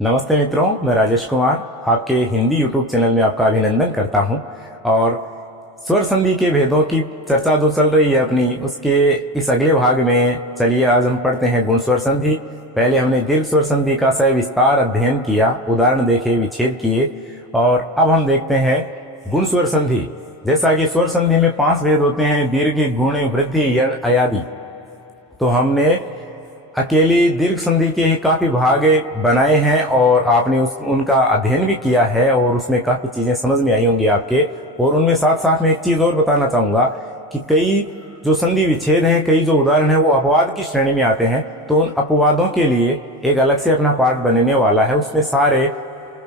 नमस्ते मित्रों, मैं राजेश कुमार आपके हिंदी यूट्यूब चैनल में आपका अभिनंदन करता हूं। और स्वर संधि के भेदों की चर्चा जो चल रही है अपनी, उसके इस अगले भाग में चलिए आज हम पढ़ते हैं गुण स्वर संधि। पहले हमने दीर्घ स्वर संधि का सविस्तार अध्ययन किया, उदाहरण देखे, विच्छेद किए, और अब हम देखते हैं गुण स्वर संधि। जैसा कि स्वर संधि में 5 भेद होते हैं: दीर्घ, गुण, वृद्धि, यण, अयादि। तो हमने अकेली दीर्घ संधि के ही काफी भाग बनाए हैं और आपने उनका अध्ययन भी किया है और उसमें काफी चीजें समझ में आई होंगी आपके। और उनमें साथ साथ में एक चीज और बताना चाहूंगा कि कई जो संधि विच्छेद हैं, कई जो उदाहरण है वो अपवाद की श्रेणी में आते हैं। तो उन अपवादों के लिए एक अलग से अपना पार्ट बनने वाला है। उसमें सारे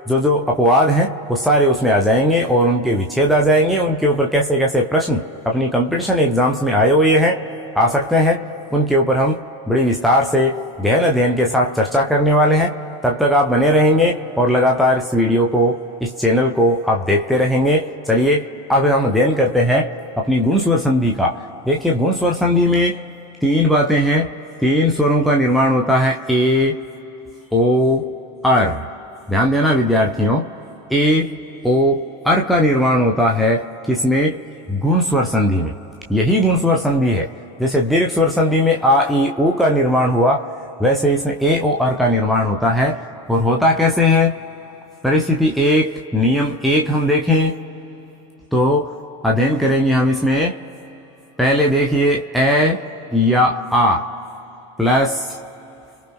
जो अपवाद हैं वो सारे उसमें आ जाएंगे और उनके विच्छेद आ जाएंगे। उनके ऊपर कैसे कैसे प्रश्न अपनी कंपटीशन एग्जाम्स में आए हुए हैं, आ सकते हैं, उनके ऊपर हम बड़ी विस्तार से गहन अध्ययन के साथ चर्चा करने वाले हैं। तब तक आप बने रहेंगे और लगातार इस वीडियो को, इस चैनल को आप देखते रहेंगे। चलिए अब हम अध्ययन करते हैं अपनी गुण स्वर संधि का। देखिए, गुण स्वर संधि में 3 बातें हैं। 3 स्वरों का निर्माण होता है: ए, ओ, अर। ध्यान देना विद्यार्थियों, ए, ओ, अर का निर्माण होता है किसमें? गुण स्वर संधि में। यही गुण स्वर संधि है। जैसे दीर्घ स्वर संधि में आ, ई, उ का निर्माण हुआ, वैसे इसमें ए, ओ, अर का निर्माण होता है। और होता कैसे है? परिस्थिति 1, नियम 1 हम देखें तो अध्ययन करेंगे हम इसमें। पहले देखिए, ए या आ प्लस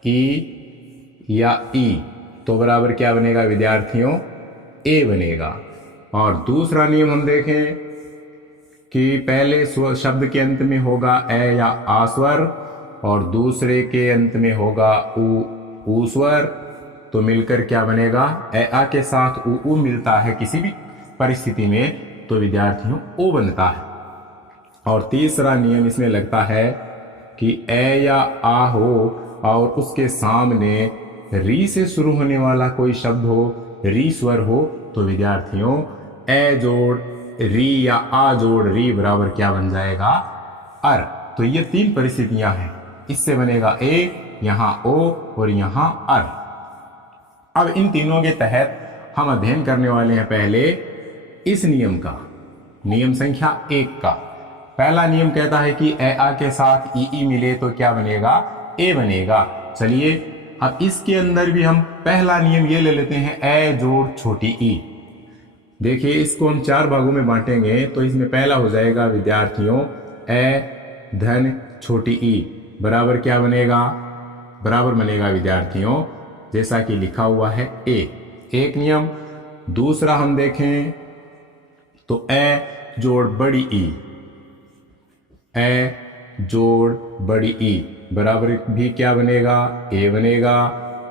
ई या ई, तो बराबर क्या बनेगा विद्यार्थियों? ए बनेगा। और दूसरा नियम हम देखें कि पहले शब्द के अंत में होगा ए या आ स्वर और दूसरे के अंत में होगा उ स्वर। तो मिलकर क्या बनेगा? ए आ के साथ उ मिलता है किसी भी परिस्थिति में तो विद्यार्थियों ओ बनता है। और तीसरा नियम इसमें लगता है कि ए या आ हो और उसके सामने री से शुरू होने वाला कोई शब्द हो, री स्वर हो, तो विद्यार्थियों ए जोड़ री या आ जोड़ री बराबर क्या बन जाएगा? अर। तो ये 3 परिस्थितियां हैं। इससे बनेगा ए, यहां ओ और यहां अर। अब इन तीनों के तहत हम अध्ययन करने वाले हैं पहले इस नियम का, नियम संख्या 1 का। पहला नियम कहता है कि ए आ के साथ ई मिले तो क्या बनेगा? ए बनेगा। चलिए अब इसके अंदर भी हम पहला नियम ये ले लेते हैं, ए जोड़ छोटी ई। देखिए, इसको हम 4 भागों में बांटेंगे तो इसमें पहला हो जाएगा विद्यार्थियों ए धन छोटी ई बराबर क्या बनेगा? बराबर बनेगा विद्यार्थियों जैसा कि लिखा हुआ है ए, एक नियम। दूसरा हम देखें तो ए जोड़ बड़ी ई, ए जोड़ बड़ी ई बराबर भी क्या बनेगा? ए बनेगा।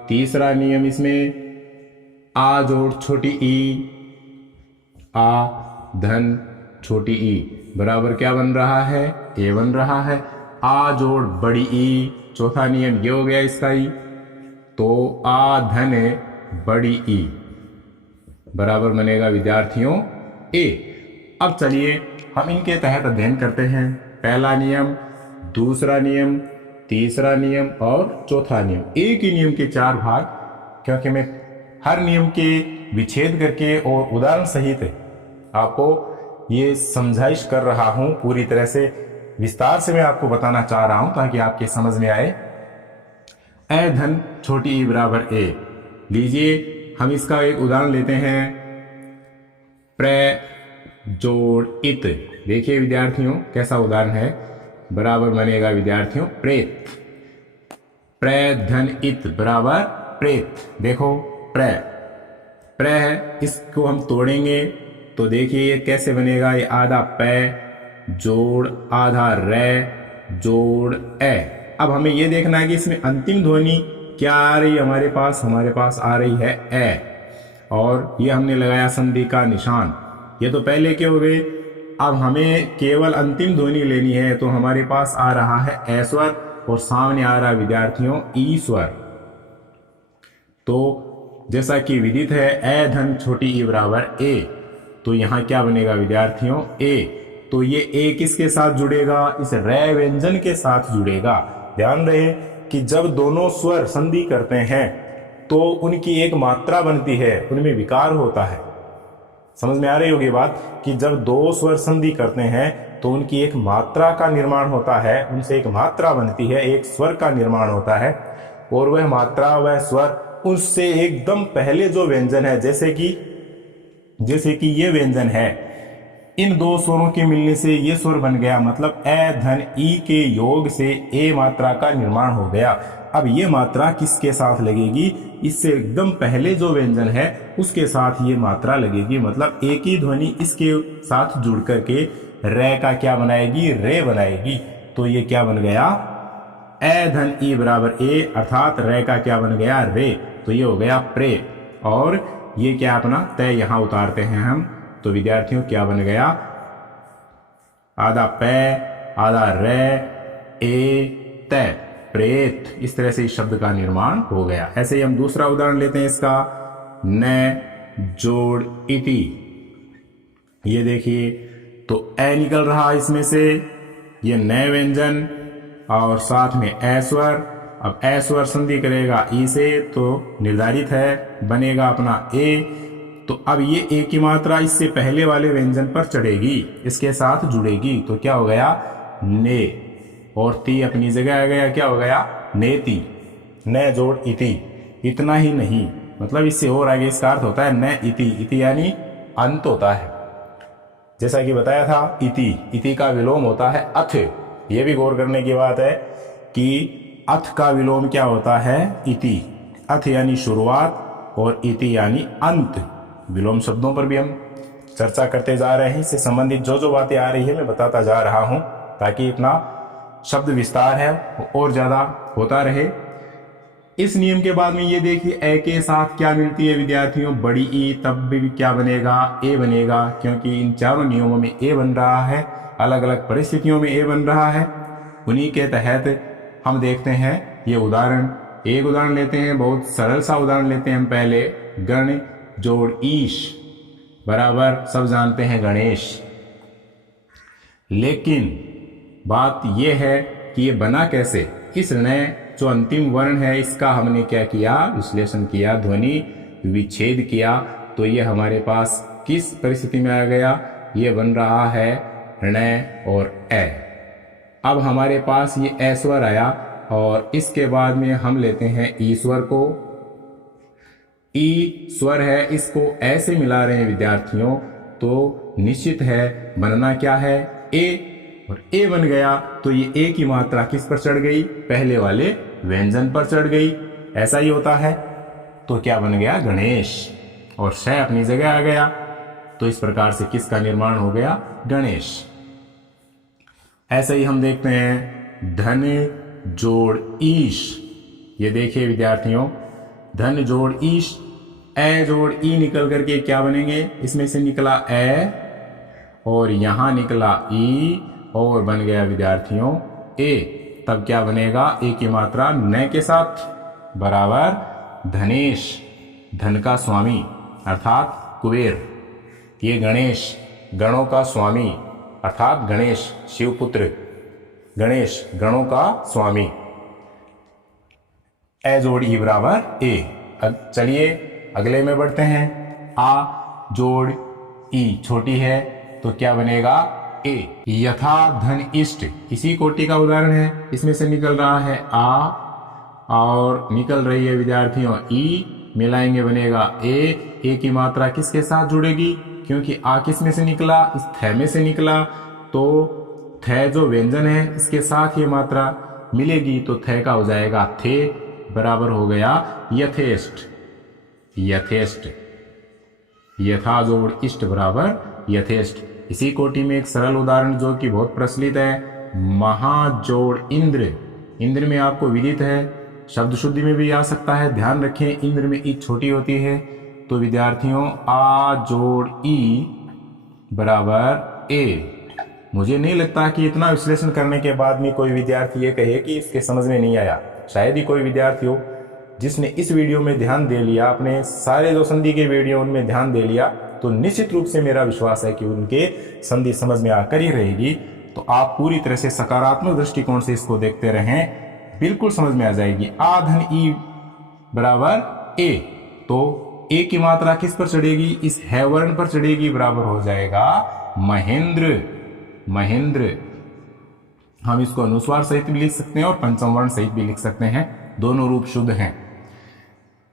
तीसरा नियम इसमें आ जोड़ छोटी ई, आ धन छोटी ई बराबर क्या बन रहा है? ए बन रहा है। आ जोड़ बड़ी ई, चौथा नियम ये हो गया इसका ई, तो आ धन बड़ी ई बराबर बनेगा विद्यार्थियों ए। अब चलिए हम इनके तहत अध्ययन करते हैं। पहला नियम, दूसरा नियम, तीसरा नियम और चौथा नियम। एक ही नियम के 4 भाग, क्योंकि मैं हर नियम के विच्छेद करके और उदाहरण सहित आपको ये समझाइश कर रहा हूं। पूरी तरह से विस्तार से मैं आपको बताना चाह रहा हूं ताकि आपके समझ में आए। ए धन छोटी ई बराबर ए। लीजिए हम इसका एक उदाहरण लेते हैं, प्रे जोड़ इत। देखिए विद्यार्थियों कैसा उदाहरण है, बराबर बनेगा विद्यार्थियों प्रेत। प्रे धन इत बराबर प्रेत। देखो प्रे प्रे है, इसको हम तोड़ेंगे तो देखिए ये कैसे बनेगा? ये आधा पै जोड़ आधा रे जोड़ ए। अब हमें ये देखना है कि इसमें अंतिम ध्वनि क्या आ रही है हमारे पास आ रही है ए, और ये हमने लगाया संधि का निशान। ये तो पहले के हो गए। अब हमें केवल अंतिम ध्वनि लेनी है तो हमारे पास आ रहा है ए स्वर और सामने आ रहा है विद्यार्थियों ई स्वर। तो जैसा कि विदित है ए धन छोटी ई बराबर ए, तो यहां क्या बनेगा विद्यार्थियों? ए। तो ये ए किसके साथ जुड़ेगा? इस रे व्यंजन के साथ जुड़ेगा। ध्यान रहे कि जब दोनों स्वर संधि करते हैं तो उनकी एक मात्रा बनती है, उनमें विकार होता है। समझ में आ रही होगी बात कि जब दो स्वर संधि करते हैं तो उनकी एक मात्रा का निर्माण होता है, उनसे एक मात्रा बनती है, एक स्वर का निर्माण होता है। और वह मात्रा, वह स्वर, उससे एकदम पहले जो व्यंजन है, जैसे कि ये व्यंजन है, इन दो स्वरों के मिलने से ये स्वर बन गया, मतलब ए धन ई के योग से ए मात्रा का निर्माण हो गया। अब ये मात्रा किसके साथ लगेगी? इससे एकदम पहले जो व्यंजन है उसके साथ ये मात्रा लगेगी, मतलब एक ही ध्वनि इसके साथ जुड़ करके रे का क्या बनाएगी? रे बनाएगी। तो ये क्या बन गया? ए धन ई बराबर ए, अर्थात रे का क्या बन गया? रे। तो ये हो गया प्रे। और ये क्या अपना तय यहां उतारते हैं हम, तो विद्यार्थियों क्या बन गया? आधा पै आधा रे ए तय, प्रेत। इस तरह से इस शब्द का निर्माण हो गया। ऐसे ही हम दूसरा उदाहरण लेते हैं इसका, न जोड़ इति। ये देखिए, तो ए निकल रहा इसमें से, ये न व्यंजन और साथ में ए स्वर। अब ए स्वर संधि करेगा ई से, तो निर्धारित है बनेगा अपना ए। तो अब ये ए की मात्रा इससे पहले वाले व्यंजन पर चढ़ेगी, इसके साथ जुड़ेगी, तो क्या हो गया? ने। और ती अपनी जगह आ गया, क्या हो गया? नेति। न जोड़ इति। इतना ही नहीं, मतलब इससे और आगे इसका अर्थ होता है न इति। इति यानी अंत होता है। जैसा कि बताया था, इति का विलोम होता है अथ। ये भी गौर करने की बात है कि अथ का विलोम क्या होता है? इति। अथ यानी शुरुआत और इति यानी अंत। विलोम शब्दों पर भी हम चर्चा करते जा रहे हैं। इससे संबंधित जो बातें आ रही है मैं बताता जा रहा हूं, ताकि इतना शब्द विस्तार है और ज्यादा होता रहे। इस नियम के बाद में ये देखिए, ए के साथ क्या मिलती है विद्यार्थियों? बड़ी ई। तब भी क्या बनेगा? ए बनेगा, क्योंकि इन चारों नियमों में ए बन रहा है, अलग अलग परिस्थितियों में ए बन रहा है। उन्हीं के तहत हम देखते हैं ये उदाहरण। एक उदाहरण लेते हैं, बहुत सरल सा उदाहरण लेते हैं हम पहले। गण जोड़ ईश बराबर सब जानते हैं गणेश। लेकिन बात यह है कि ये बना कैसे? इस ऋण जो अंतिम वर्ण है इसका हमने क्या किया? विश्लेषण किया, ध्वनि विच्छेद किया। तो ये हमारे पास किस परिस्थिति में आ गया? ये बन रहा है ऋण और ए। अब हमारे पास ये ए स्वर आया और इसके बाद में हम लेते हैं ई स्वर को। ई स्वर है, इसको ए से मिला रहे हैं विद्यार्थियों, तो निश्चित है बनना क्या है? ए। और ए बन गया तो ये ए की मात्रा किस पर चढ़ गई? पहले वाले व्यंजन पर चढ़ गई। ऐसा ही होता है। तो क्या बन गया? गणेश। और श अपनी जगह आ गया, तो इस प्रकार से किसका निर्माण हो गया? गणेश। ऐसे ही हम देखते हैं धन जोड़ ईश। ये देखिए विद्यार्थियों, धन जोड़ ईश, ए जोड़ ई निकल करके क्या बनेंगे? इसमें से निकला ए और यहां निकला ई और बन गया विद्यार्थियों ए। तब क्या बनेगा? ए की मात्रा न के साथ बराबर धनेश, धन का स्वामी अर्थात कुबेर। ये गणेश, गणों का स्वामी अर्थात गणेश, शिवपुत्र गणेश, गणों का स्वामी। ए जोड़ ई बराबर ए। चलिए अगले में बढ़ते हैं। आ जोड़ ई छोटी है तो क्या बनेगा? ए। यथा धन इष्ट, इसी कोटि का उदाहरण है। इसमें से निकल रहा है आ और निकल रही है विद्यार्थियों ई, मिलाएंगे बनेगा ए। ए की मात्रा किसके साथ जुड़ेगी? क्योंकि आ किस में से निकला? इस थ में से निकला, तो थ जो व्यंजन है इसके साथ ये मात्रा मिलेगी, तो थ का हो जाएगा थे, बराबर हो गया यथेष्ट। यथेष्ट, यथा जोड़ इष्ट बराबर यथेष्ट। इसी कोटि में एक सरल उदाहरण जो कि बहुत प्रचलित है, महाजोड़ इंद्र। इंद्र में आपको विदित है, शब्द शुद्धि में भी आ सकता है। ध्यान रखें इंद्र में ई छोटी होती है। तो विद्यार्थियों आ जोड़ ई बराबर ए। मुझे नहीं लगता कि इतना विश्लेषण करने के बाद में कोई विद्यार्थी ये कहे कि इसके समझ में नहीं आया। शायद ही कोई विद्यार्थी हो जिसने इस वीडियो में ध्यान दे लिया, अपने सारे जो संधि के वीडियो उनमें ध्यान दे लिया, तो निश्चित रूप से मेरा विश्वास है कि उनके संधि समझ में आकर ही रहेगी। तो आप पूरी तरह से सकारात्मक दृष्टिकोण से इसको देखते रहें, बिल्कुल समझ में आ जाएगी। आ धन ई बराबर ए, तो ए की मात्रा किस पर चढ़ेगी, इस है वर्ण पर चढ़ेगी, बराबर हो जाएगा महेंद्र। महेंद्र हम इसको अनुस्वार सहित भी लिख सकते हैं और पंचम वर्ण सहित भी लिख सकते हैं, दोनों रूप शुद्ध हैं।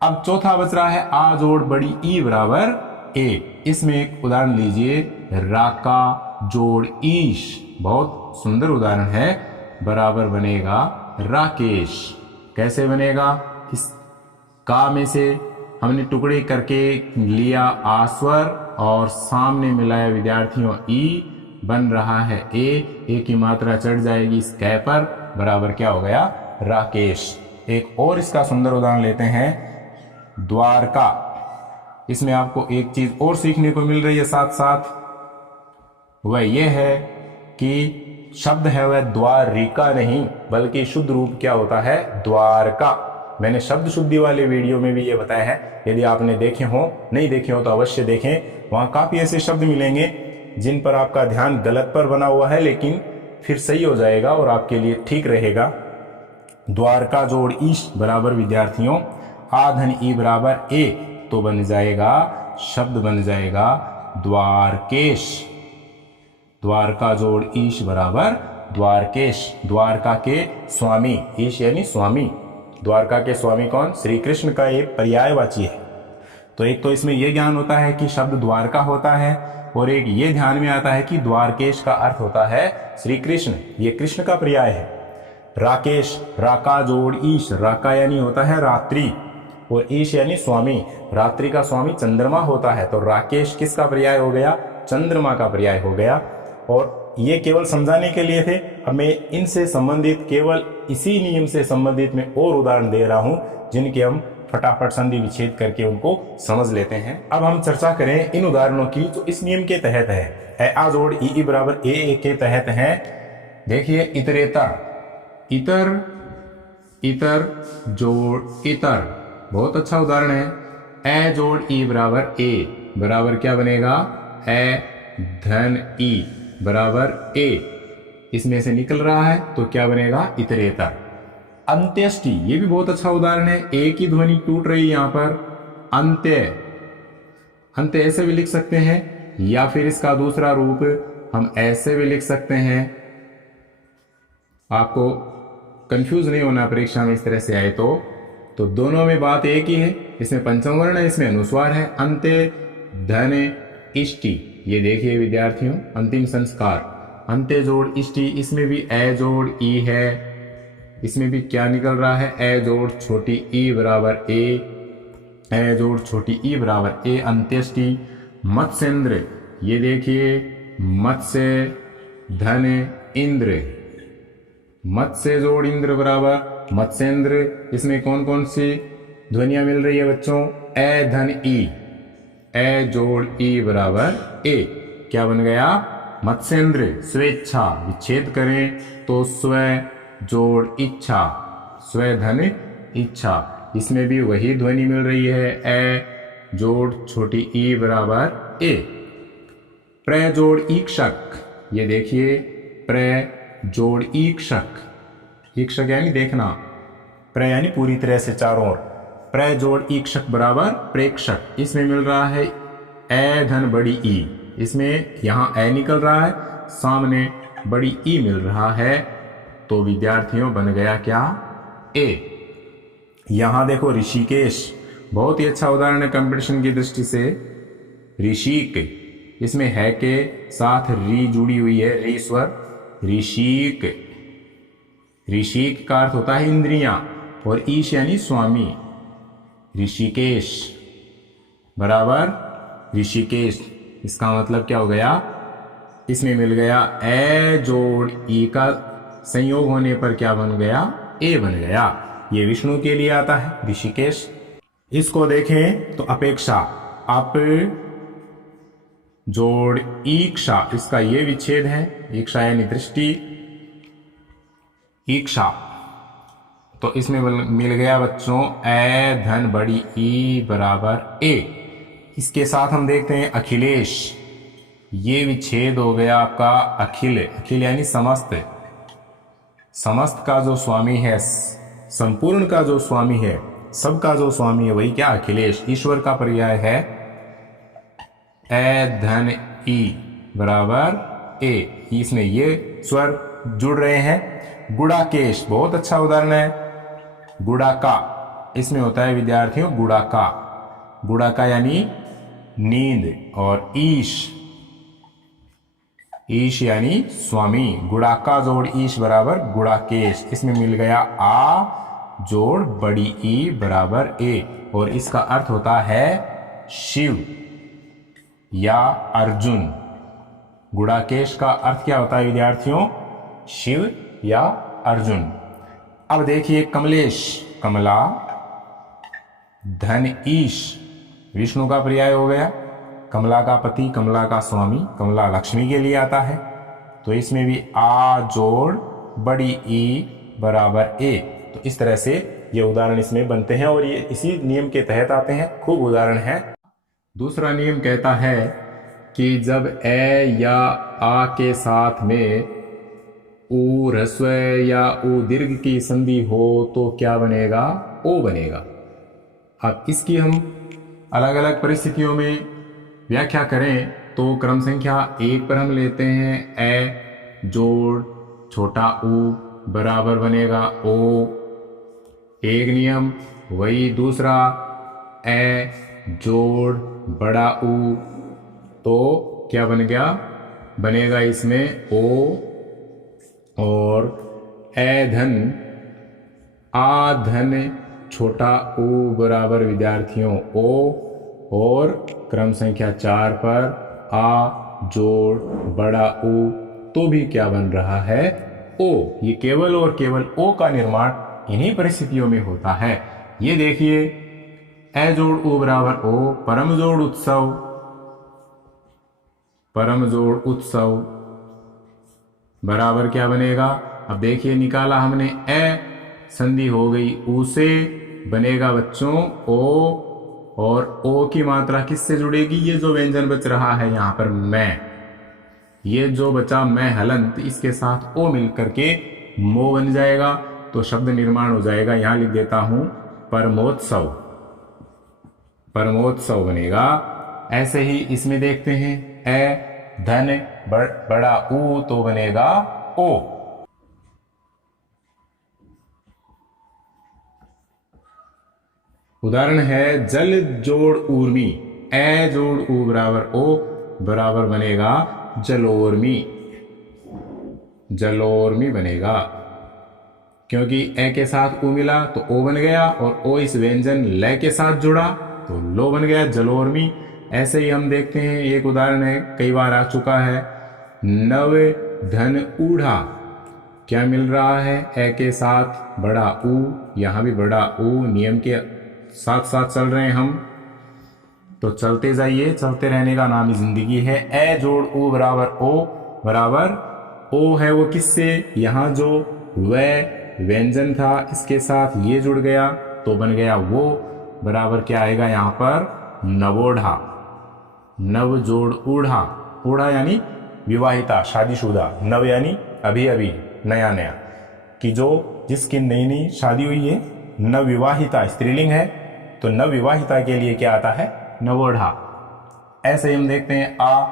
अब चौथा बच रहा है आ जोड़ बड़ी ई बराबर ए। इसमें एक उदाहरण लीजिए, राका जोड़ ईश, बहुत सुंदर उदाहरण है, बराबर बनेगा राकेश। कैसे बनेगा, इस का में से हमने टुकड़े करके लिया आस्वर और सामने मिलाया विद्यार्थियों ई, बन रहा है ए की मात्रा चढ़ जाएगी इस कै पर, बराबर क्या हो गया राकेश। एक और इसका सुंदर उदाहरण लेते हैं, द्वारका। इसमें आपको एक चीज और सीखने को मिल रही है साथ साथ, वह यह है कि शब्द है वह द्वारिका नहीं, बल्कि शुद्ध रूप क्या होता है द्वारका। मैंने शब्द शुद्धि वाले वीडियो में भी ये बताया है, यदि आपने देखे हो, नहीं देखे हो तो अवश्य देखें। वहां काफी ऐसे शब्द मिलेंगे जिन पर आपका ध्यान गलत पर बना हुआ है, लेकिन फिर सही हो जाएगा और आपके लिए ठीक रहेगा। द्वारका जोड़ ईश बराबर विद्यार्थियों आ धन ई बराबर ए, तो बन जाएगा, शब्द बन जाएगा द्वारकेश। द्वारका जोड़ ईश बराबर द्वारकेश। द्वारका के स्वामी, ईश यानी स्वामी, द्वारका के स्वामी कौन, श्री कृष्ण का एक पर्यायवाची है। तो एक तो इसमें यह ज्ञान होता है कि शब्द द्वारका होता है, और एक ये ध्यान में आता है कि द्वारकेश का अर्थ होता है श्री कृष्ण, ये कृष्ण का पर्याय है। राकेश, राका जोड़ ईश, राका यानी होता है रात्रि और ईश यानी स्वामी, रात्रि का स्वामी चंद्रमा होता है, तो राकेश किसका पर्याय हो गया, चंद्रमा का पर्याय हो गया। और ये केवल समझाने के लिए थे, अब मैं इनसे संबंधित केवल इसी नियम से संबंधित मैं और उदाहरण दे रहा हूं, जिनके हम फटाफट संधि विच्छेद करके उनको समझ लेते हैं। अब हम चर्चा करें इन उदाहरणों की जो इस नियम के तहत है, आ जोड़ ई बराबर ए के तहत है। देखिए इतरेतर, इतर, इतर जोड़ इतर, बहुत अच्छा उदाहरण है। ए जोड़ ई बराबर ए, बराबर क्या बनेगा, ए धन ई बराबर ए, इसमें से निकल रहा है तो क्या बनेगा इतरेतर। अंत्येष्टि, ये भी बहुत अच्छा उदाहरण है, ए की ध्वनि टूट रही है यहां पर, अंत्य, अंत्य ऐसे भी लिख सकते हैं, या फिर इसका दूसरा रूप हम ऐसे भी लिख सकते हैं। आपको कंफ्यूज नहीं होना परीक्षा में इस तरह से आए तो दोनों में बात एक ही है, इसमें पंचम वर्ण है, इसमें अनुस्वार है। अंत्य धन इष्टि, ये देखिए विद्यार्थियों अंतिम संस्कार, अंत्य जोड़ इष्टि, इसमें भी ए जोड़ ई है, इसमें भी क्या निकल रहा है, ए जोड़ छोटी ई बराबर ए जोड़ छोटी ई बराबर ए, अंत्येष्टि। मत्स्येंद्र, ये देखिए मत्स्य धन इंद्र, मत्स्य जोड़ इंद्र बराबर मत्स्येंद्र, इसमें कौन कौन सी ध्वनियां मिल रही है बच्चों, ए धन ई, ए जोड़ ई बराबर ए, क्या बन गया मत्स्येंद्र। स्वेच्छा, विच्छेद करें तो स्व जोड़ इच्छा, स्व धन इच्छा, इसमें भी वही ध्वनि मिल रही है, ए जोड़ छोटी ई बराबर ए। प्र जोड़ ईक्षक, ये देखिए प्र जोड़ ईक्षक, ईक्षक यानी देखना, प्र यानी पूरी तरह से चारों ओर, प्र जोड़ ईक्षक बराबर प्रेक्षक, इसमें मिल रहा है ए धन बड़ी ई, इसमें यहां ए निकल रहा है, सामने बड़ी ई मिल रहा है, तो विद्यार्थियों बन गया क्या ए। यहां देखो ऋषिकेश, बहुत ही अच्छा उदाहरण है कंपटीशन की दृष्टि से। ऋषिक, इसमें है के साथ री जुड़ी हुई है, री स्वर, ऋषिक, ऋषिक का अर्थ होता है इंद्रियां, और ईश यानी स्वामी, ऋषिकेश बराबर ऋषिकेश, इसका मतलब क्या हो गया, इसमें मिल गया ए जोड़ ई का संयोग होने पर क्या बन गया, ए बन गया। ये विष्णु के लिए आता है ऋषिकेश। इसको देखें तो अपेक्षा, अप जोड़ ईक्षा, इसका ये विच्छेद है, ईक्षा यानी दृष्टि, ईक्षा, तो इसमें मिल गया बच्चों ए धन बड़ी ई बराबर ए। इसके साथ हम देखते हैं अखिलेश, ये विच्छेद हो गया आपका अखिल, अखिल यानी समस्त, समस्त का जो स्वामी है, संपूर्ण का जो स्वामी है, सबका जो स्वामी है वही क्या, अखिलेश। ईश्वर का पर्याय है ए धन ई बराबर ए, इसमें ये स्वर जुड़ रहे हैं। गुड़ाकेश बहुत अच्छा उदाहरण है। गुड़ाका, इसमें होता है विद्यार्थियों गुड़ाका। गुड़ाका यानी नींद, और ईश, ईश यानी स्वामी। गुड़ाका जोड़ ईश बराबर गुड़ाकेश। इसमें मिल गया आ जोड़ बड़ी ई बराबर ए, और इसका अर्थ होता है शिव या अर्जुन। गुड़ाकेश का अर्थ क्या होता है विद्यार्थियों, शिव या अर्जुन। अब देखिए कमलेश, कमला, धन ईश, विष्णु का पर्याय हो गया। कमला का पति, कमला का स्वामी, कमला लक्ष्मी के लिए आता है। तो इसमें भी आ जोड़ बड़ी ई बराबर ए। तो इस तरह से ये उदाहरण इसमें बनते हैं, और ये इसी नियम के तहत आते हैं। खूब उदाहरण है। दूसरा नियम कहता है कि जब ए या आ के साथ में ऊ ह्रस्व या ऊ दीर्घ की संधि हो तो क्या बनेगा, ओ बनेगा। अब इसकी हम अलग अलग परिस्थितियों में व्याख्या करें तो क्रम संख्या 1 पर हम लेते हैं ए जोड़ छोटा ऊ बराबर बनेगा ओ, एक नियम। वही दूसरा ए जोड़ बड़ा ऊ, तो क्या बन गया, बनेगा इसमें ओ। और ए धन आ धन छोटा ऊ बराबर विद्यार्थियों ओ, और क्रम संख्या 4 पर आ जोड़ बड़ा ऊ, तो भी क्या बन रहा है, ओ। ये केवल और केवल ओ का निर्माण इन्हीं परिस्थितियों में होता है। ये देखिए ए जोड़ ऊ बराबर ओ, परम जोड़ उत्सव, परम जोड़ उत्सव बराबर क्या बनेगा। अब देखिए निकाला हमने ए, संधि हो गई ऊ से, बनेगा बच्चों ओ, और ओ की मात्रा किससे जुड़ेगी, ये जो व्यंजन बच रहा है यहाँ पर मैं, ये जो बचा मैं हलंत, इसके साथ ओ मिल करके मो बन जाएगा। तो शब्द निर्माण हो जाएगा, यहां लिख देता हूं परमोत्सव, परमोत्सव बनेगा। ऐसे ही इसमें देखते हैं ए धन बड़ा ऊ, तो बनेगा ओ। उदाहरण है जल जोड़ ऊर्मी, ए जोड़ ऊ बराबर ओ बराबर बनेगा जलोर्मी, जलोर्मी बनेगा। क्योंकि ए के साथ ऊ मिला तो ओ बन गया, और ओ इस व्यंजन ल के साथ जुड़ा तो लो बन गया जलोर्मी। ऐसे ही हम देखते हैं, एक उदाहरण है कई बार आ चुका है, नव धन ऊढ़ा, क्या मिल रहा है, ए के साथ बड़ा ऊ, यहां भी बड़ा ऊ, नियम के साथ साथ चल रहे हैं हम, तो चलते जाइए, चलते रहने का नाम ही जिंदगी है। ए जोड़ ऊ बराबर ओ, बराबर ओ है वो किससे, यहां जो वह व्यंजन था इसके साथ ये जुड़ गया तो बन गया वो, बराबर क्या आएगा यहां पर नवोढ़ा, नव जोड़ ऊढ़ा, ऊढ़ा यानी विवाहिता, शादीशुदा, नव यानी अभी अभी नया नया, कि जो जिसकी नई नई शादी हुई है, नवविवाहिता स्त्रीलिंग है, तो नवविवाहिता के लिए क्या आता है, नवोढ़ा। ऐसे ही हम देखते हैं आ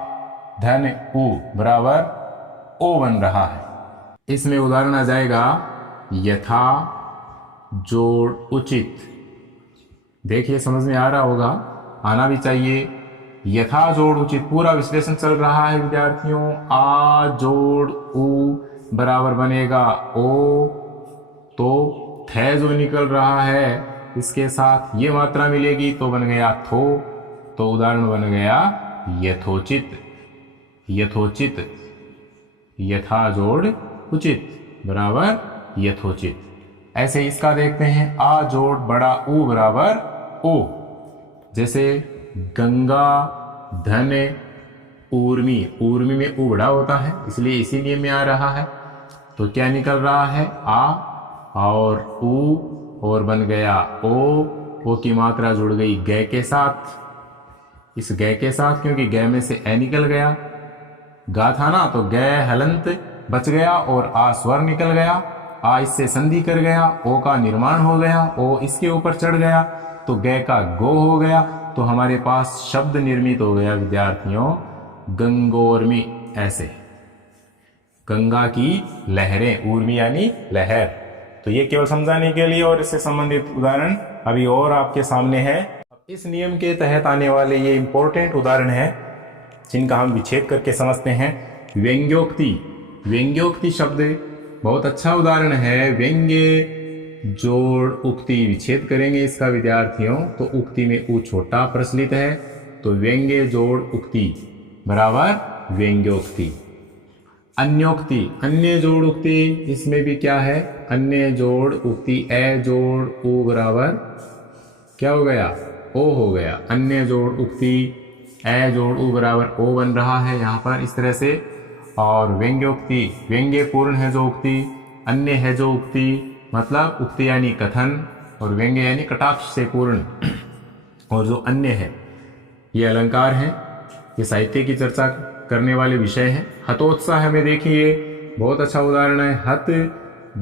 धन ऊ बराबर ओ बन रहा है। इसमें उदाहरण आ जाएगा यथा जोड़ उचित, देखिए समझ में आ रहा होगा, आना भी चाहिए। यथा जोड़ उचित पूरा विश्लेषण चल रहा है विद्यार्थियों। आ जोड़ ऊ बराबर बनेगा ओ, तो थे जो निकल रहा है इसके साथ ये मात्रा मिलेगी तो बन गया थो, तो उदाहरण बन गया यथोचित, यथोचित, यथा जोड़ उचित बराबर यथोचित। ऐसे इसका देखते हैं आ जोड़ बड़ा ऊ बराबर ओ, जैसे गंगा धन ऊर्मी, ऊर्मी में ऊ बड़ा होता है इसलिए इसी नियम में आ रहा है, तो क्या निकल रहा है आ और ऊ, और बन गया ओ की मात्रा जुड़ गई गै के साथ, इस गै के साथ, क्योंकि गै में से ए निकल गया, गा था ना, तो गै हलंत बच गया और आ स्वर निकल गया, आ इससे संधि कर गया, ओ का निर्माण हो गया, ओ इसके ऊपर चढ़ गया तो गै का गो हो गया, तो हमारे पास शब्द निर्मित हो गया विद्यार्थियों गंगोर्मी। ऐसे गंगा की लहरें, ऊर्मी यानी लहर। तो ये केवल समझाने के लिए और इससे संबंधित उदाहरण अभी और आपके सामने है। इस नियम के तहत आने वाले ये इंपॉर्टेंट उदाहरण है जिनका हम विच्छेद करके समझते हैं। व्यंग्योक्ति, व्यंग्योक्ति शब्द बहुत अच्छा उदाहरण है। व्यंग्य जोड़ उक्ति, विच्छेद करेंगे इसका विद्यार्थियों तो उक्ति में ऊ छोटा प्रचलित है, तो व्यंग्य जोड़ उक्ति बराबर व्यंग्योक्ति। अन्योक्ति, अन्य जोड़ उक्ति, इसमें भी क्या है अन्य जोड़ उक्ति, ए जोड़ ऊ बराबर क्या हो गया ओ हो गया। अन्य जोड़ उक्ति ए जोड़ ऊ बराबर ओ बन रहा है यहाँ पर इस तरह से। और व्यंग्योक्ति, व्यंग्य पूर्ण है जो उक्ति, अन्य है जो उक्ति, मतलब उक्ति यानी कथन और व्यंग्य यानी कटाक्ष से पूर्ण। और जो अन्य है ये अलंकार है, ये साहित्य की चर्चा करने वाले विषय हैं। हतोत्साह में देखिए बहुत अच्छा उदाहरण है। हत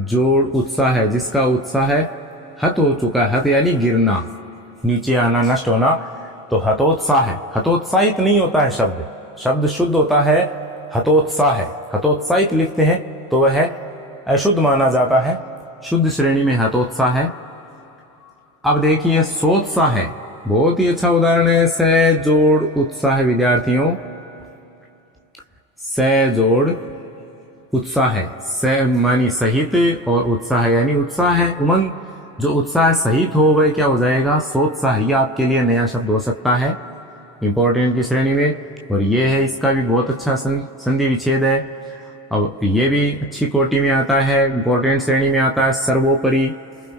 जोड़ उत्साह है, जिसका उत्साह है हत हो चुका है, हत यानी गिरना, नीचे आना, नष्ट होना, तो हतोत्साह है। हतोत्साहित नहीं होता है शब्द, शब्द शुद्ध होता है हतोत्साह है। हतोत्साहित लिखते हैं तो वह अशुद्ध माना जाता है, शुद्ध श्रेणी में हतोत्साह है। अब देखिए सोत्साह है, बहुत ही अच्छा उदाहरण है। से जोड़ उत्साह है विद्यार्थियों, से जोड़ उत्साह है, से मानी सहित और उत्साह यानी उत्साह है, उमंग। जो उत्साह सहित हो वह क्या हो जाएगा सोत्साह। ये आपके लिए नया शब्द हो सकता है इंपॉर्टेंट की श्रेणी में। और ये है इसका भी बहुत अच्छा संधि विच्छेद है। अब ये भी अच्छी कोटि में आता है, इंपॉर्टेंट श्रेणी में आता है सर्वोपरि,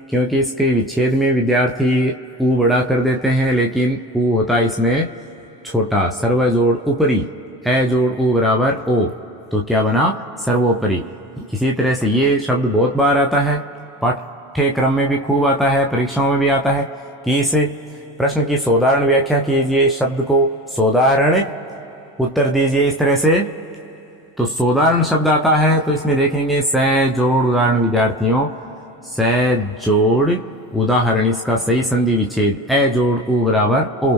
क्योंकि इसके विच्छेद में विद्यार्थी ऊ बड़ा कर देते हैं लेकिन ऊ होता है इसमें छोटा। सर्व जोड़ उपरी, ए जोड़ ऊ बराबर ओ, तो क्या बना सर्वोपरि। इसी तरह से ये शब्द बहुत बार आता है, पाठ्यक्रम में भी खूब आता है, परीक्षाओं में भी आता है कि इस प्रश्न की सोदाहरण व्याख्या कीजिए, शब्द को सोदाहरण उत्तर दीजिए इस तरह से। तो सोदाहरण शब्द आता है तो इसमें देखेंगे से जोड़ उदाहरण विद्यार्थियों, से जोड़ उदाहरण, इसका सही संधि विच्छेद ए जोड़ ऊ बराबर ओ।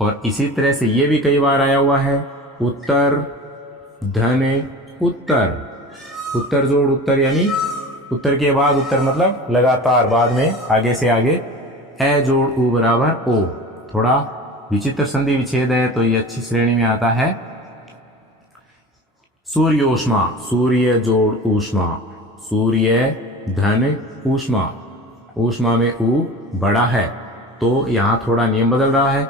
और इसी तरह से ये भी कई बार आया हुआ है, उत्तर धन उत्तर, उत्तर जोड़ उत्तर यानी उत्तर के बाद उत्तर मतलब लगातार बाद में आगे से आगे, ए जोड़ ऊ बराबर ओ। थोड़ा विचित्र संधि विच्छेद है तो ये अच्छी श्रेणी में आता है। सूर्योष्मा, सूर्य जोड़ ऊष्मा, सूर्य धन ऊष्मा, ऊष्मा में ऊ बड़ा है तो यहाँ थोड़ा नियम बदल रहा है।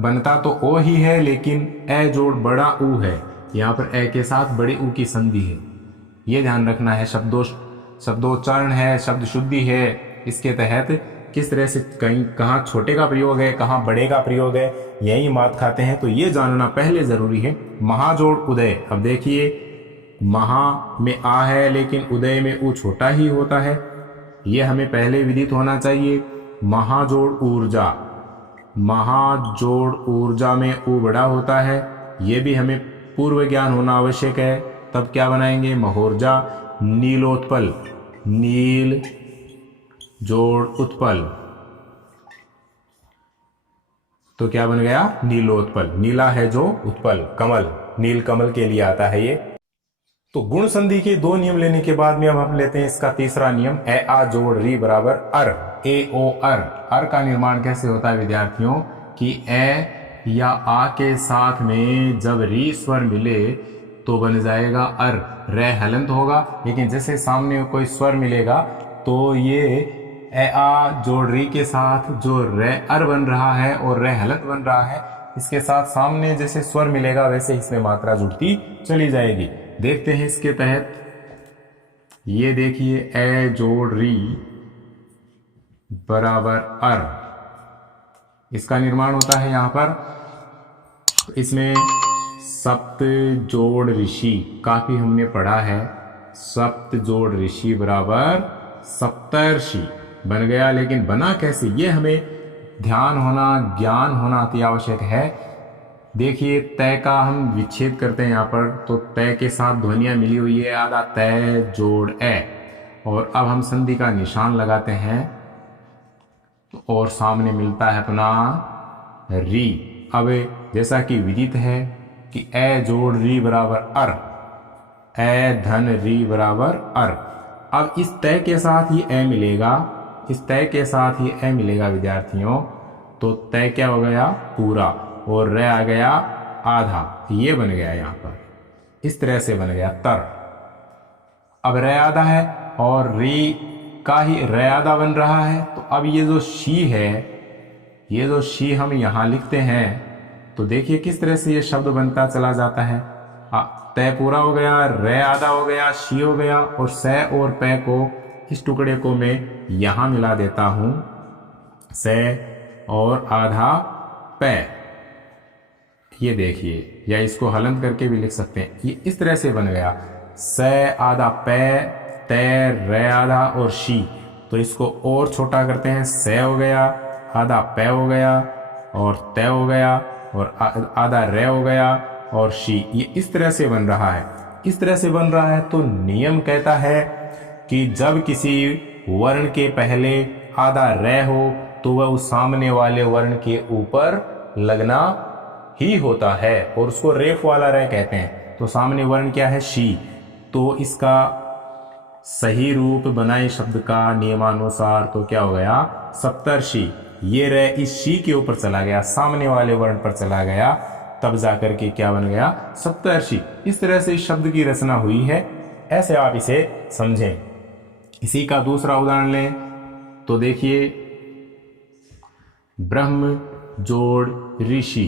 बनता तो ओ ही है लेकिन ए जोड़ बड़ा ऊ है, यहाँ पर ए के साथ बड़े ऊ की संधि है, ये ध्यान रखना है। शब्दोच्चारण है, शब्द शुद्धि है, इसके तहत किस तरह से कहीं कहाँ छोटे का प्रयोग है कहाँ बड़े का प्रयोग है, यही मात खाते हैं, तो ये जानना पहले जरूरी है। महाजोड़ उदय, अब देखिए महा में आ है लेकिन उदय में ऊ छोटा ही होता है, ये हमें पहले विदित होना चाहिए। महाजोड़ ऊर्जा, महाजोड़ ऊर्जा में ऊ बड़ा होता है, ये भी हमें पूर्व ज्ञान होना आवश्यक है। तब क्या बनाएंगे महोर्जा। नीलोत्पल, नील जोड़ उत्पल, तो क्या बन गया नीलोत्पल। नीला है जो उत्पल, कमल, नील कमल के लिए आता है ये। तो गुण संधि के दो नियम लेने के बाद में अब हम लेते हैं इसका तीसरा नियम, ए आ जोड़ री बराबर अर, ए ओ अर। अर का निर्माण कैसे होता है विद्यार्थियों कि ए या आ के साथ में जब री स्वर मिले तो बन जाएगा अर, रे हलंत होगा, लेकिन जैसे सामने कोई स्वर मिलेगा तो ये ए आ जोड़ री के साथ जो रे अर बन रहा है और रे हलंत बन रहा है, इसके साथ सामने जैसे स्वर मिलेगा वैसे इसमें मात्रा जुड़ती चली जाएगी। देखते हैं इसके तहत, ये देखिए ए जोड़ री बराबर अर, इसका निर्माण होता है यहाँ पर। इसमें सप्त जोड़ ऋषि काफी हमने पढ़ा है, सप्त जोड़ ऋषि बराबर सप्तर्षि बन गया, लेकिन बना कैसे ये हमें ध्यान होना, ज्ञान होना अति आवश्यक है। देखिए तय का हम विच्छेद करते हैं यहाँ पर, तो तय के साथ ध्वनियां मिली हुई है, आधा तय जोड़ ए, और अब हम संधि का निशान लगाते हैं और सामने मिलता है अपना री। अब जैसा कि विदित है कि ए जोड़ री बराबर अर, ए धन री बराबर अर। अब इस तय के साथ ही ए मिलेगा, इस तय के साथ ही ए मिलेगा विद्यार्थियों। तो तय क्या हो गया? पूरा, और रे आ गया आधा, ये बन गया यहाँ पर, इस तरह से बन गया तर। अब रे आधा है और री का ही रे आधा बन रहा है। तो अब ये जो शी है, ये जो शी हम यहाँ लिखते हैं, तो देखिए किस तरह से ये शब्द बनता चला जाता है। तय पूरा हो गया, रे आधा हो गया, शी हो गया, और से और पे को, इस टुकड़े को मैं यहाँ मिला देता हूँ, से और आधा पे। ये देखिए, या इसको हलंत करके भी लिख सकते हैं। ये इस तरह से बन गया, से आधा पे, तय रे आधा और शी। तो इसको और छोटा करते हैं, से हो गया, आधा पे हो गया, और तय हो गया, और आधा रे हो गया, और शी। ये इस तरह से बन रहा है, इस तरह से बन रहा है। तो नियम कहता है कि जब किसी वर्ण के पहले आधा रे हो तो वह उस सामने वाले वर्ण के ऊपर लगना ही होता है, और उसको रेफ वाला रे कहते हैं। तो सामने वर्ण क्या है? शी। तो इसका सही रूप बनाए शब्द का नियमानुसार तो क्या हो गया? सप्तर्षि। ये रे इस शी के ऊपर चला गया, सामने वाले वर्ण पर चला गया, तब जाकर के क्या बन गया? सप्तर्षि। इस तरह से इस शब्द की रचना हुई है, ऐसे आप इसे समझें। इसी का दूसरा उदाहरण लें तो देखिए, ब्रह्म जोड़ ऋषि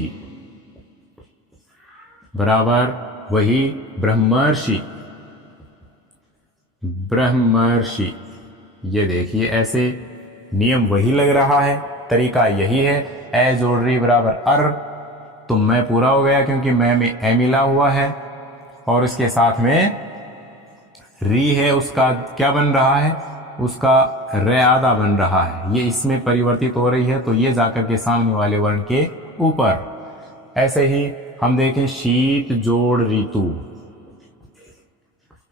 बराबर वही ब्रह्मर्षि, ब्रह्मर्षि। ये देखिए, ऐसे नियम वही लग रहा है, तरीका यही है। ए जोड़ री बराबर अर, तो मैं पूरा हो गया क्योंकि मैं में ए मिला हुआ है, और इसके साथ में री है, उसका क्या बन रहा है? उसका रे आधा बन रहा है। ये इसमें परिवर्तित हो रही है, तो ये जाकर के सामने वाले वर्ण के ऊपर। ऐसे ही हम देखें, शीत जोड़ ऋतु,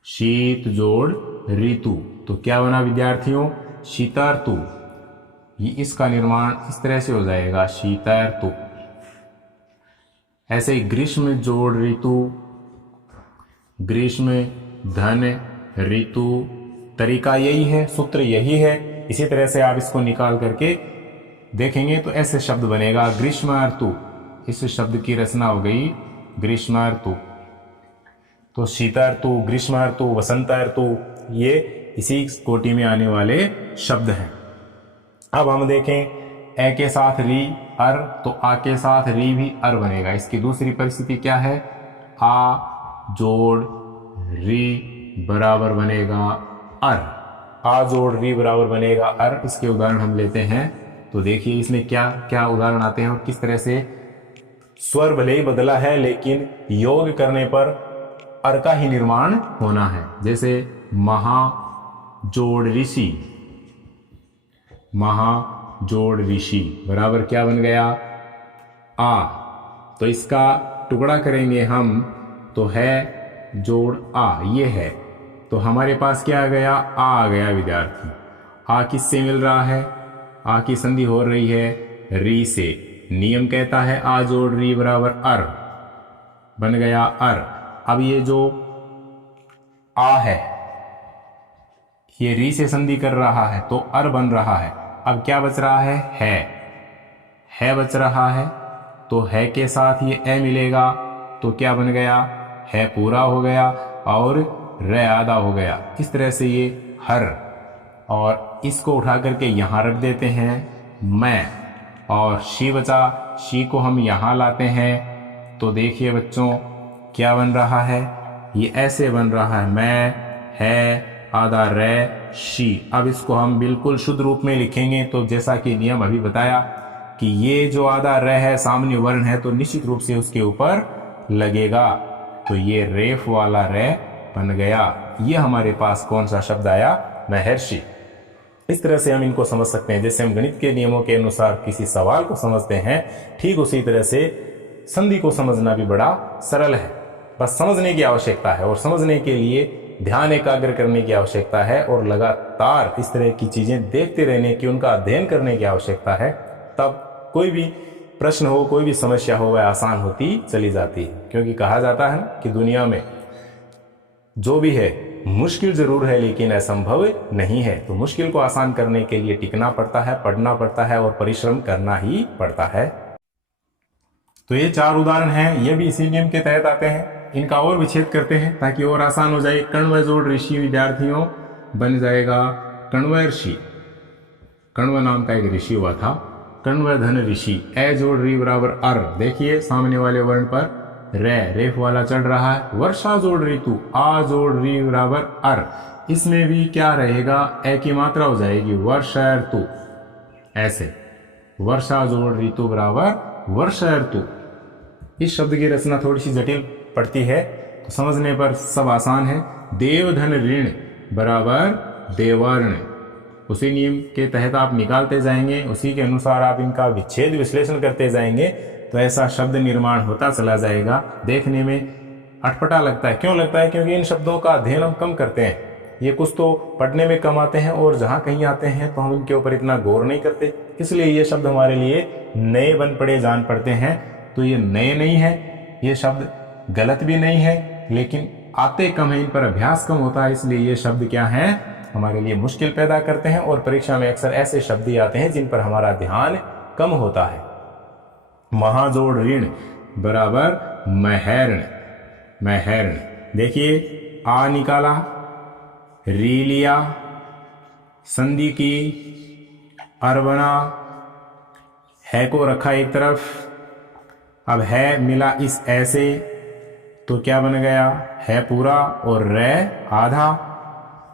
शीत जोड़ ऋतु, तो क्या बना विद्यार्थियों? शीतर्तु। ये इसका निर्माण इस तरह से हो जाएगा, शीतर्तु। ऐसे ही ग्रीष्म जोड़ ऋतु, ग्रीष्म धन ऋतु। तरीका यही है, सूत्र यही है। इसी तरह से आप इसको निकाल करके देखेंगे तो ऐसे शब्द बनेगा, ग्रीष्म ऋतु। इस शब्द की रचना हो गई ग्रीष्म ऋतु। तो शीत ऋतु, ग्रीष्म ऋतु, वसंत ऋतु, ये इसी कोटि में आने वाले शब्द हैं। अब हम देखें, ए के साथ री अर, तो आ के साथ री भी अर बनेगा। इसकी दूसरी परिस्थिति क्या है? आ जोड़ री बराबर बनेगा अर, आ जोड़ री बराबर बनेगा अर। इसके उदाहरण हम लेते हैं, तो देखिए इसमें क्या क्या उदाहरण आते हैं और किस तरह से स्वर भले ही बदला है, लेकिन योग करने पर अर का ही निर्माण होना है। जैसे महा जोड़ ऋषि, महा जोड़ ऋषि बराबर क्या बन गया? आ। तो इसका टुकड़ा करेंगे हम, तो है जोड़ आ, ये है। तो हमारे पास क्या आ गया? आ गया विद्यार्थी। आ किससे मिल रहा है? आ की संधि हो रही है री से। नियम कहता है आ जोड़ री बराबर अर, बन गया अर। अब ये जो आ है, ये री से संधि कर रहा है, तो अर बन रहा है। अब क्या बच रहा है? है बच रहा है। तो है के साथ ये ए मिलेगा, तो क्या बन गया? है पूरा हो गया और रे आधा हो गया। इस तरह से ये हर, और इसको उठा करके यहां रख देते हैं मैं, और शी बचा, शी को हम यहां लाते हैं। तो देखिए बच्चों क्या बन रहा है? ये ऐसे बन रहा है, मैं, है, आधा रे, शी। अब इसको हम बिल्कुल शुद्ध रूप में लिखेंगे, तो जैसा कि नियम अभी बताया कि ये जो आधा रे है सामान्य वर्ण है, तो निश्चित रूप से उसके ऊपर लगेगा। तो ये रेफ वाला रे बन गया। ये हमारे पास कौन सा शब्द आया? महर्षि। इस तरह से हम इनको समझ सकते हैं। जैसे हम गणित के नियमों के अनुसार किसी सवाल को समझते हैं, ठीक उसी तरह से संधि को समझना भी बड़ा सरल है। बस समझने की आवश्यकता है, और समझने के लिए ध्यान एकाग्र करने की आवश्यकता है और लगातार इस तरह की चीज़ें देखते रहने की, उनका अध्ययन करने की आवश्यकता है। तब कोई भी प्रश्न हो, कोई भी समस्या हो, वह आसान होती चली जाती है। क्योंकि कहा जाता है कि दुनिया में जो भी है मुश्किल जरूर है लेकिन असंभव नहीं है। तो मुश्किल को आसान करने के लिए टिकना पड़ता है, पढ़ना पड़ता है और परिश्रम करना ही पड़ता है। तो ये 4 उदाहरण हैं, ये भी इसी नियम के तहत आते हैं। इनका और विच्छेद करते हैं ताकि और आसान हो जाए। कण्व जोड़ ऋषि विद्यार्थियों बन जाएगा कण्व ऋषि। कण्व नाम का एक ऋषि हुआ था, कण्व धन ऋषि। ए जोड़ री बराबर अर, देखिए सामने वाले वर्ण पर रेफ वाला चढ़ रहा है। वर्षा जोड़ ऋतु, आ जोड़ री बराबर अर, इसमें भी क्या रहेगा, ए की मात्रा हो जाएगी वर्षा ऋतु। ऐसे वर्षा जोड़ ऋतु बराबर वर्षा ऋतु। इस शब्द की रचना थोड़ी सी जटिल पड़ती है, तो समझने पर सब आसान है। देवधन ऋण बराबर देवर्ण, उसी नियम के तहत आप निकालते जाएंगे, उसी के अनुसार आप इनका विच्छेद विश्लेषण करते जाएंगे, तो ऐसा शब्द निर्माण होता चला जाएगा। देखने में अटपटा लगता है, क्यों लगता है? क्योंकि इन शब्दों का अध्ययन हम कम करते हैं। ये कुछ तो पढ़ने में कम आते हैं और जहाँ कहीं आते हैं तो हम इनके ऊपर इतना गौर नहीं करते, इसलिए ये शब्द हमारे लिए नए बन पड़े, जान पड़ते हैं। तो ये नए नहीं है, ये शब्द गलत भी नहीं है, लेकिन आते कम है, इन पर अभ्यास कम होता है, इसलिए ये शब्द क्या है, हमारे लिए मुश्किल पैदा करते हैं। और परीक्षा में अक्सर ऐसे शब्द ही आते हैं जिन पर हमारा ध्यान कम होता है। महाजोड़ ऋण बराबर महर्ण। महर्ण, देखिए आ निकाला, री लिया, संधि की, अर बना, है को रखा एक तरफ, अब है मिला इस ऐसे, तो क्या बन गया, है पूरा और रे आधा।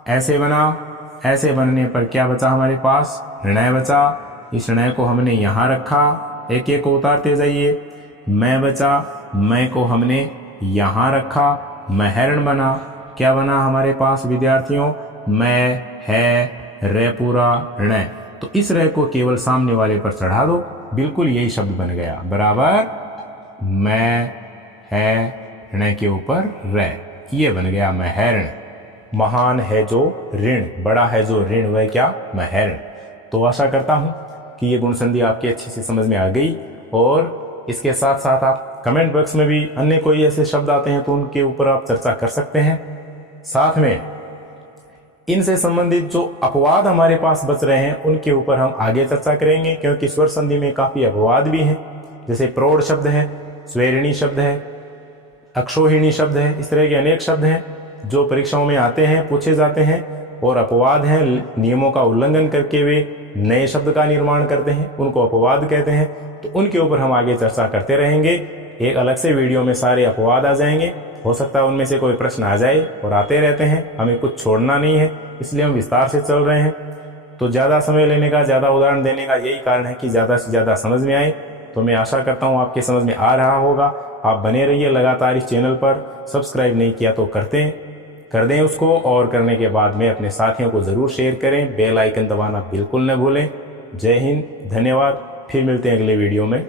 ऐसे बना, ऐसे बनने पर क्या बचा हमारे पास, ऋणय बचा। इस ऋणय को हमने यहां रखा, एक एक को उतारते जाइए। मैं बचा, मैं को हमने यहां रखा, महर्ण बना। क्या बना हमारे पास विद्यार्थियों, मैं, है, रे पूरा, ऋणय। तो इस रे को केवल सामने वाले पर चढ़ा दो, बिल्कुल यही शब्द बन गया, बराबर मैं, है, ऋणय के ऊपर रे, ये बन गया महर्ण। महान है जो ऋण, बड़ा है जो ऋण, वह क्या, महर्ण। तो आशा करता हूं कि ये गुण संधि आपकी अच्छे से समझ में आ गई। और इसके साथ साथ आप कमेंट बॉक्स में भी अन्य कोई ऐसे शब्द आते हैं तो उनके ऊपर आप चर्चा कर सकते हैं। साथ में इनसे संबंधित जो अपवाद हमारे पास बच रहे हैं उनके ऊपर हम आगे चर्चा करेंगे, क्योंकि स्वर संधि में काफी अपवाद भी हैं। जैसे प्रौढ़ शब्द है, स्वेरिणी शब्द है, अक्षोहिणी शब्द है, इस तरह के अनेक शब्द हैं जो परीक्षाओं में आते हैं, पूछे जाते हैं। और अपवाद हैं, नियमों का उल्लंघन करके वे नए शब्द का निर्माण करते हैं, उनको अपवाद कहते हैं। तो उनके ऊपर हम आगे चर्चा करते रहेंगे। एक अलग से वीडियो में सारे अपवाद आ जाएंगे, हो सकता है उनमें से कोई प्रश्न आ जाए, और आते रहते हैं, हमें कुछ छोड़ना नहीं है, इसलिए हम विस्तार से चल रहे हैं। तो ज़्यादा समय लेने का, ज़्यादा उदाहरण देने का यही कारण है कि ज़्यादा से ज़्यादा समझ में आए। तो मैं आशा करता हूँ आपके समझ में आ रहा होगा। आप बने रहिए लगातार इस चैनल पर। सब्सक्राइब नहीं किया तो कर दें उसको, और करने के बाद में अपने साथियों को ज़रूर शेयर करें। बेल आइकन दबाना बिल्कुल न भूलें। जय हिंद, धन्यवाद। फिर मिलते हैं अगले वीडियो में।